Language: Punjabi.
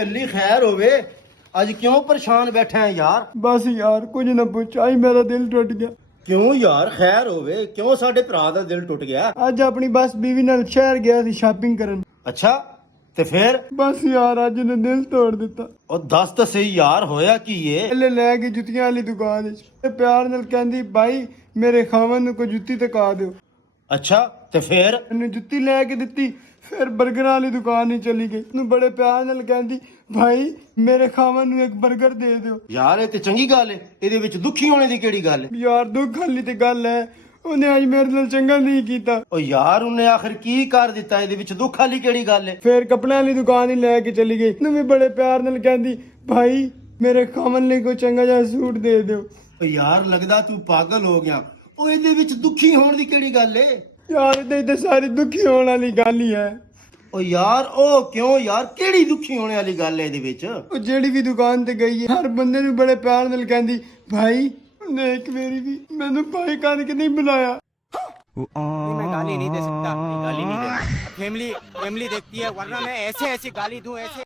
ਅੱਲੀ ਖੈਰ ਹੋਵੇ ਅੱਜ ਕਿਉਂ ਪਰੇਸ਼ਾਨ ਬੈਠਾ ਹੈ ਯਾਰ ਬਸ ਯਾਰ ਕੁਝ ਨਾ ਪੁੱਛ ਆਈ ਮੇਰਾ ਦਿਲ ਟੁੱਟ ਗਿਆ। ਕਿਉਂ ਯਾਰ ਖੈਰ ਹੋਵੇ ਕਿਉਂ ਸਾਡੇ ਭਰਾ ਦਾ ਦਿਲ ਟੁੱਟ ਗਿਆ ਅੱਜ ਆਪਣੀ ਬਸ ਬੀਵੀ ਨਾਲ ਸ਼ਹਿਰ ਗਿਆ ਸੀ ਸ਼ਾਪਿੰਗ ਕਰਨ। ਅੱਛਾ ਤੇ ਫਿਰ ਬਸ ਯਾਰ ਅੱਜ ਨੇ ਦਿਲ ਤੋੜ ਦਿੱਤਾ। ਉਹ ਦੱਸ ਤਾਂ ਸਹੀ ਯਾਰ ਹੋਇਆ ਕੀ ਏ ਪਹਿਲੇ ਲੈ ਗਈ ਜੁੱਤੀਆਂ ਵਾਲੀ ਦੁਕਾਨ ਵਿੱਚ ਤੇ ਪਿਆਰ ਨਾਲ ਕਹਿੰਦੀ ਭਾਈ ਮੇਰੇ ਖਾਵਨ ਨੂੰ ਕੋਈ ਜੁੱਤੀ ਟਿਕਾ ਦਿਓ। ਅੱਛਾ ਤੇ ਫਿਰ ਇਹਨੂੰ ਜੁੱਤੀ ਲੈ ਕੇ ਦਿੱਤੀ। ਫਿਰ 버ਗਰਾਂ ਵਾਲੀ ਦੁਕਾਨ ਹੀ ਚਲੀ ਗਈ। ਉਹਨੂੰ ਬੜੇ ਪਿਆਰ ਨਾਲ ਕਹਿੰਦੀ ਭਾਈ ਮੇਰੇ ਖਾਵਨ ਨੂੰ ਇੱਕ 버ਗਰ ਦੇ ਦਿਓ। ਯਾਰ ਇਹ ਤੇ ਚੰਗੀ ਗੱਲ ਏ ਇਹਦੇ ਵਿੱਚ ਦੁਖੀ ਹੋਣੇ ਦੀ ਕਿਹੜੀ ਗੱਲ ਏ ਯਾਰ ਦੁੱਖ ਵਾਲੀ ਤੇ ਗੱਲ ਹੈ ਉਹਨੇ ਅੱਜ ਮੇਰੇ ਨਾਲ ਚੰਗਾ ਨਹੀਂ ਕੀਤਾ। ਉਹ ਯਾਰ ਉਹਨੇ ਆਖਰ ਕੀ ਕਰ ਦਿੱਤਾ ਇਹਦੇ ਵਿੱਚ ਦੁੱਖ ਵਾਲੀ ਕਿਹੜੀ ਗੱਲ ਏ ਫਿਰ ਕੱਪੜਿਆਂ ਵਾਲੀ ਦੁਕਾਨ ਹੀ ਲੈ ਕੇ ਚਲੀ ਗਈ। ਉਹਨੂੰ ਵੀ ਬੜੇ ਪਿਆਰ ਨਾਲ ਕਹਿੰਦੀ ਭਾਈ ਮੇਰੇ ਖਾਵਨ ਲਈ ਕੋਈ ਚੰਗਾ ਜਿਹਾ ਸੂਟ ਦੇ ਦਿਓ। ਉਹ ਯਾਰ ਲੱਗਦਾ ਤੂੰ ਪਾਗਲ ਹੋ ਗਿਆ ਉਹ ਇਹਦੇ ਵਿੱਚ ਦੁਖੀ ਹੋਣ ਦੀ ਕਿਹੜੀ ਗੱਲ ਏ ਯਾਰ ਇਹਦੇ ਤੇ ਸਾਰੀ ਦੁਖੀ ਹੋਣ ਵਾਲੀ ਗੱਲ ਹੀ ਹੈ। ਉਹ ਯਾਰ ਉਹ ਕਿਉਂ ਯਾਰ ਕਿਹੜੀ ਦੁਖੀ ਹੋਣੇ ਵਾਲੀ ਗੱਲ ਹੈ ਇਹਦੇ ਵਿੱਚ ਉਹ ਜਿਹੜੀ ਵੀ ਦੁਕਾਨ ਤੇ ਗਈ ਹੈ ਹਰ ਬੰਦੇ ਨੂੰ ਬੜੇ ਪਿਆਰ ਨਾਲ ਕਹਿੰਦੀ ਭਾਈ। ਉਹਨੇ ਇੱਕ ਵਾਰੀ ਵੀ ਮੈਨੂੰ ਭਾਈ ਕਹਿ ਕੇ ਨਹੀਂ ਬੁਲਾਇਆ। मैं गाली नहीं दे सकता, गाली नहीं दे। फैमिली देखती है वरना मैं ऐसे गाली दूं ऐसे।